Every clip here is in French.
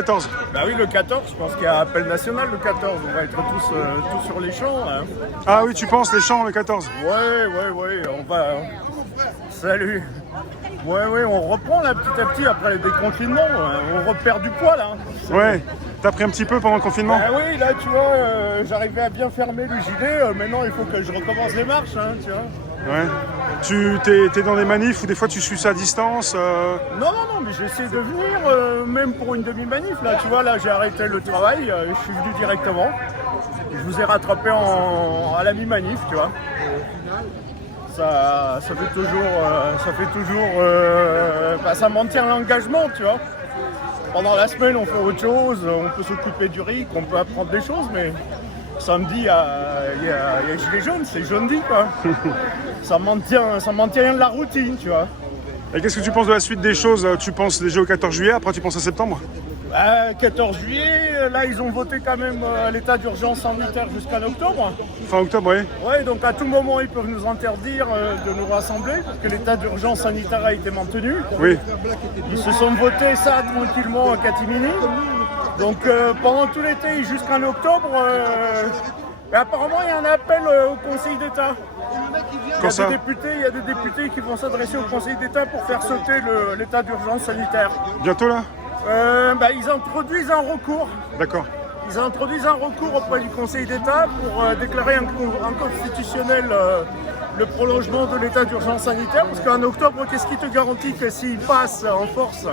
14. Bah oui, le 14, je pense qu'il y a appel national le 14. On va être tous sur les champs. Hein. Ah oui, tu penses les champs le 14? Ouais, on va. Salut. Ouais, on reprend là petit à petit après les déconfinements. On repère du poids là. Ouais. T'as pris un petit peu pendant le confinement? Bah oui, là tu vois, j'arrivais à bien fermer le gilet. Maintenant, il faut que je recommence les marches, hein, tu vois. Ouais. Tu t'es dans des manifs ou des fois tu suis ça à distance Non, mais j'essaie de venir, même pour une demi-manif. Là, tu vois, là j'ai arrêté le travail, je suis venu directement. Je vous ai rattrapé à la mi-manif, tu vois. Ça fait toujours, ça maintient l'engagement, tu vois. Pendant la semaine, on fait autre chose, on peut s'occuper du RIC, on peut apprendre des choses, mais samedi, il y a Gilets jaunes, c'est jeudi, quoi. ça maintient la routine, tu vois. Et qu'est-ce que tu penses de la suite des choses? Tu penses déjà au 14 juillet, après tu penses à septembre? 14 juillet, là ils ont voté quand même l'état d'urgence sanitaire jusqu'en octobre. Fin octobre, oui. Ouais, donc à tout moment ils peuvent nous interdire de nous rassembler parce que l'état d'urgence sanitaire a été maintenu. Oui. Ils se sont votés ça tranquillement à catimini. Donc pendant tout l'été jusqu'en octobre, apparemment il y a un appel au Conseil d'État. Il y a des députés qui vont s'adresser au Conseil d'État pour faire sauter l'état d'urgence sanitaire. Bientôt là? Ils introduisent un recours. D'accord. Ils introduisent un recours auprès du Conseil d'État pour déclarer inconstitutionnel le prolongement de l'état d'urgence sanitaire. Parce qu'en octobre, qu'est-ce qui te garantit que s'ils passent en force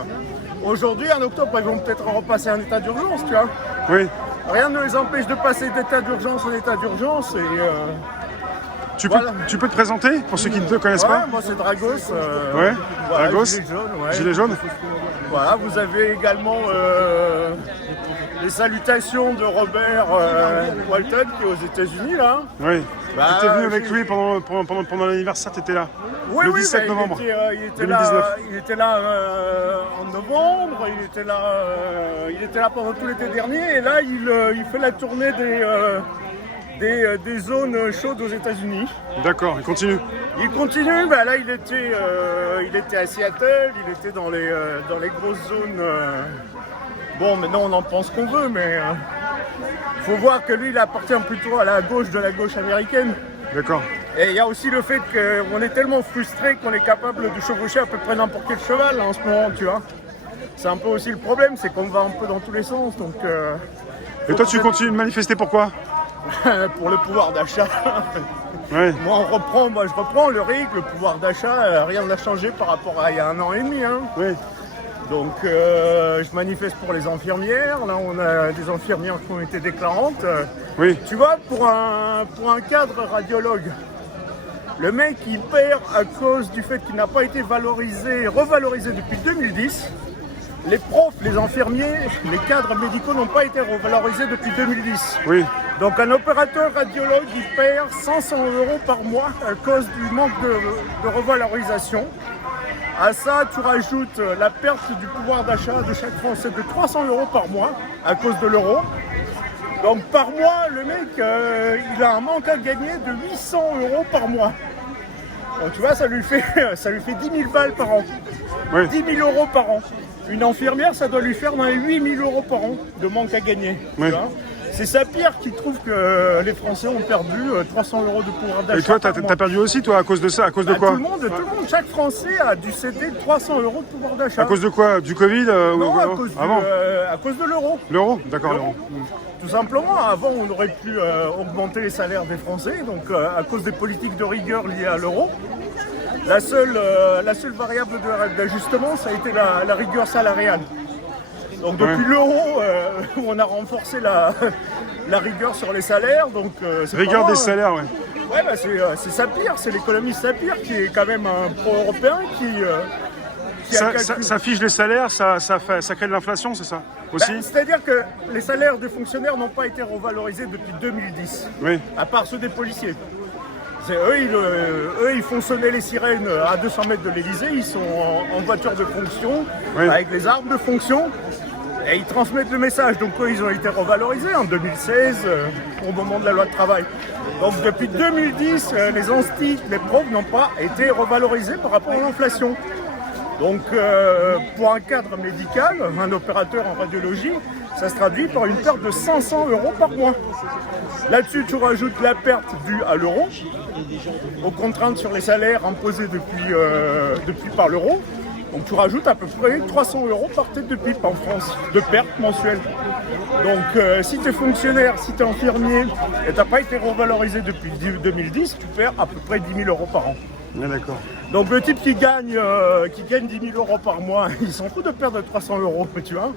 aujourd'hui, en octobre, ils vont peut-être repasser un état d'urgence, tu vois. Oui. Rien ne les empêche de passer d'état d'urgence en état d'urgence et... Tu voilà. peux te présenter pour ceux qui ne te connaissent pas? Moi c'est Dragos. Ouais, voilà, Dragos. Gilet jaune. Ouais. Gilet jaune. Voilà, vous avez également les salutations de Robert Walton qui est aux États-Unis là. Oui. Tu étais venu avec lui pendant l'anniversaire, tu étais là. Oui, le 17 novembre. Il était 2019. là en novembre, il était là pendant tout l'été dernier et là il fait la tournée des zones chaudes aux États-Unis. D'accord, il continue. Il continue, là il était à Seattle, il était dans les grosses zones. Bon, maintenant on en pense qu'on veut, mais faut voir que lui il appartient plutôt à la gauche de la gauche américaine. D'accord. Et il y a aussi le fait qu'on est tellement frustré qu'on est capable de chevaucher à peu près n'importe quel cheval en ce moment, tu vois. C'est un peu aussi le problème, c'est qu'on va un peu dans tous les sens, donc... Et toi tu continues de manifester pourquoi? Pour le pouvoir d'achat. Ouais. Moi je reprends le RIC, le pouvoir d'achat, rien n'a changé par rapport à il y a 1 an et demi. Hein. Oui. Donc je manifeste pour les infirmières, là on a des infirmières qui ont été déclarantes. Oui. Tu vois, pour un cadre radiologue, le mec il perd à cause du fait qu'il n'a pas été revalorisé depuis 2010. Les profs, les infirmiers, les cadres médicaux n'ont pas été revalorisés depuis 2010. Oui. Donc un opérateur radiologue, il perd 500 € par mois à cause du manque de revalorisation. À ça, tu rajoutes la perte du pouvoir d'achat de chaque Français de 300 € par mois à cause de l'euro. Donc par mois, le mec, il a un manque à gagner de 800 € par mois. Donc tu vois, ça lui fait 10 000 balles par an. Oui. 10 000 € par an. Une infirmière, ça doit lui faire dans les 8 000 € par an de manque à gagner. Oui. C'est Sapir qui trouve que les Français ont perdu 300 € de pouvoir d'achat. Et toi, t'as perdu aussi, toi, à cause de ça? À cause de quoi? Tout le monde, chaque Français a dû céder 300 € de pouvoir d'achat. À cause de quoi? Du Covid Non, à cause de l'euro. L'euro? D'accord, l'euro. Tout simplement, avant, on aurait pu augmenter les salaires des Français, donc à cause des politiques de rigueur liées à l'euro. La seule variable d'ajustement, ça a été la rigueur salariale. Donc depuis l'euro, on a renforcé la rigueur sur les salaires. Donc, rigueur des salaires, ouais. Ouais, c'est Sapir, c'est l'économiste Sapir qui est quand même un pro-européen ça fiche les salaires, ça crée de l'inflation, c'est ça aussi? C'est-à-dire que les salaires des fonctionnaires n'ont pas été revalorisés depuis 2010, oui. À part ceux des policiers. Eux, ils font sonner les sirènes à 200 mètres de l'Elysée, ils sont en voiture de fonction, oui. Avec les armes de fonction, et ils transmettent le message. Donc eux, ils ont été revalorisés en 2016, au moment de la loi de travail. Donc depuis 2010, les profs n'ont pas été revalorisés par rapport à l'inflation. Donc pour un cadre médical, un opérateur en radiologie, ça se traduit par une perte de 500 € par mois. Là-dessus, tu rajoutes la perte due à l'euro, aux contraintes sur les salaires imposées depuis par l'euro. Donc tu rajoutes à peu près 300 € par tête de pipe en France, de perte mensuelle. Donc si tu es fonctionnaire, si tu es infirmier et tu n'as pas été revalorisé depuis 2010, tu perds à peu près 10 000 € par an. Ah, d'accord. Donc le type qui gagne 10 000 € par mois, il s'en fout de perdre 300 €, tu vois.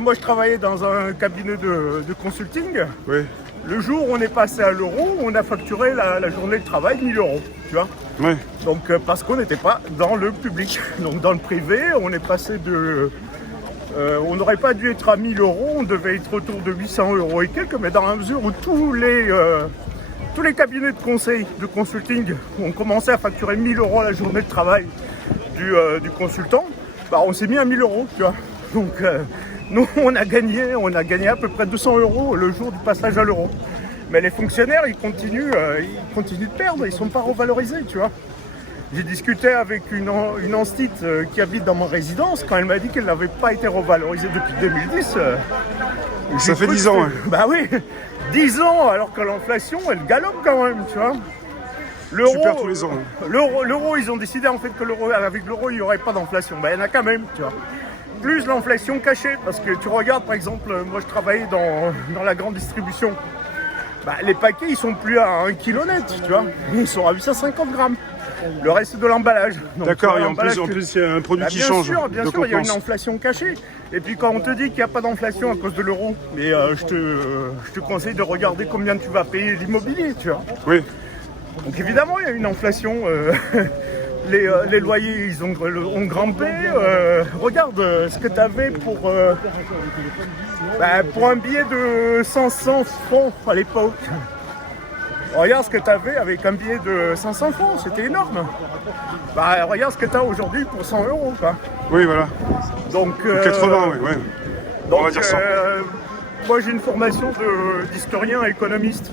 Moi je travaillais dans un cabinet de consulting. Oui. Le jour où on est passé à l'euro, on a facturé la journée de travail 1 000 €, tu vois. Oui. Donc parce qu'on n'était pas dans le public. Donc dans le privé, on est passé de... on n'aurait pas dû être à 1 000 €, on devait être autour de 800 € et quelques, mais dans la mesure où tous les cabinets de conseil, de consulting ont commencé à facturer 1 000 € la journée de travail du consultant, bah on s'est mis à 1 000 €, tu vois. Donc nous, on a gagné à peu près 200 € le jour du passage à l'euro. Mais les fonctionnaires, ils continuent de perdre, ils ne sont pas revalorisés, tu vois. J'ai discuté avec une enstite qui habite dans ma résidence, quand elle m'a dit qu'elle n'avait pas été revalorisée depuis 2010. Ça fait 10 ans, ouais. Bah oui, 10 ans, alors que l'inflation, elle galope quand même, tu vois. Tu perds tous les ans. L'euro, ils ont décidé en fait que avec l'euro, il n'y aurait pas d'inflation. Bah il y en a quand même, tu vois. Plus l'inflation cachée, parce que tu regardes par exemple, moi je travaillais dans la grande distribution. Bah, les paquets, ils sont plus à 1 kg net, tu vois. Ils sont à 850 grammes. Le reste de l'emballage. D'accord, et en plus, il y a un produit qui change. Bien sûr, il y a une inflation cachée. Et puis quand on te dit qu'il n'y a pas d'inflation à cause de l'euro, mais je te conseille de regarder combien tu vas payer l'immobilier, tu vois. Oui. Donc évidemment, il y a une inflation. Les loyers, ils ont grimpé. Regarde ce que tu avais pour un billet de 500 francs à l'époque. Regarde ce que tu avais avec un billet de 500 francs, c'était énorme. Bah, regarde ce que tu as aujourd'hui pour 100 €. Quoi. Oui, voilà. Donc, 80, oui. Ouais. Donc, on va dire 100. Moi, j'ai une formation d'historien économiste.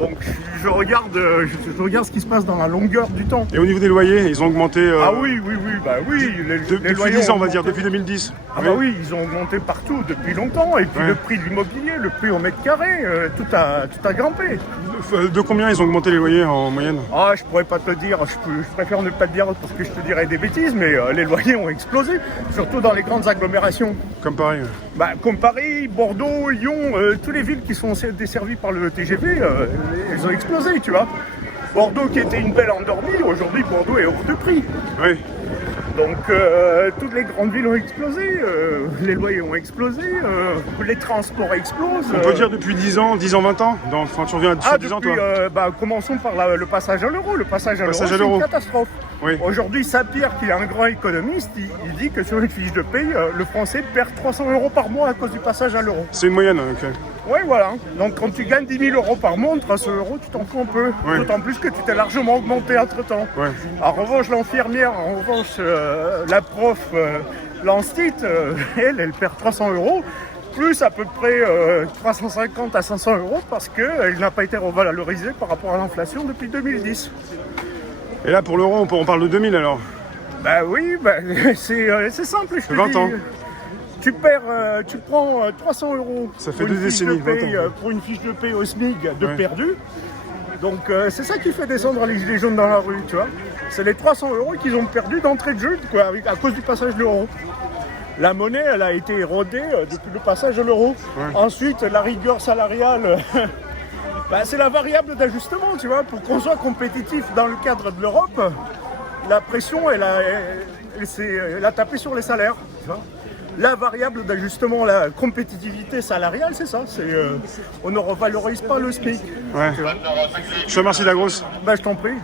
Donc je regarde ce qui se passe dans la longueur du temps. Et au niveau des loyers, ils ont augmenté Ah oui, bah oui. Depuis 10 ans, on va dire, depuis 2010. Ah bah oui, ils ont augmenté partout depuis longtemps. Et puis le prix de l'immobilier, le prix au mètre carré, tout a grimpé. De combien ils ont augmenté les loyers en moyenne? Ah, je pourrais pas te dire, je préfère ne pas te dire parce que je te dirais des bêtises, mais les loyers ont explosé, surtout dans les grandes agglomérations. Comme Paris. Bah, comme Paris, Bordeaux, Lyon, toutes les villes qui sont desservies par le TGV, elles ont explosé, tu vois. Bordeaux qui était une belle endormie, aujourd'hui Bordeaux est hors de prix. Oui. Donc toutes les grandes villes ont explosé, les loyers ont explosé, les transports explosent. On peut dire depuis 10 ans, 20 ans enfin, tu reviens à 10 ans, toi. Commençons par le passage à l'euro. Le passage à l'euro, c'est une catastrophe. Oui. Aujourd'hui, Sapir, qui est un grand économiste, il dit que sur une fiche de paye, le Français perd 300 € par mois à cause du passage à l'euro. C'est une moyenne, ok. Oui, voilà. Donc quand tu gagnes 10 000 € par mois, 300 €, tu t'en fous un peu. Oui. D'autant plus que tu t'es largement augmenté entre-temps. Ouais. En revanche, l'infirmière, la prof, l'instite, elle perd 300 €, plus à peu près 350 à 500 € parce qu'elle n'a pas été revalorisée par rapport à l'inflation depuis 2010. Et là, pour l'euro, on parle de 2000 alors? Bah oui, c'est simple, je te 20 dis. ans. Tu prends 300 € Ça fait 2 décennies, 20 ans. Pour une fiche de paye au SMIC de perdu. Donc c'est ça qui fait descendre les gilets jaunes dans la rue, tu vois. C'est les 300 € qu'ils ont perdu d'entrée de jeu quoi, à cause du passage de l'euro. La monnaie, elle a été érodée depuis le passage de l'euro. Ouais. Ensuite, la rigueur salariale, c'est la variable d'ajustement, tu vois. Pour qu'on soit compétitif dans le cadre de l'Europe, la pression, elle a tapé sur les salaires, tu vois. La variable d'ajustement, la compétitivité salariale, c'est ça. On ne revalorise pas le SMIC. Ouais. Je te remercie, Dagros. Je t'en prie.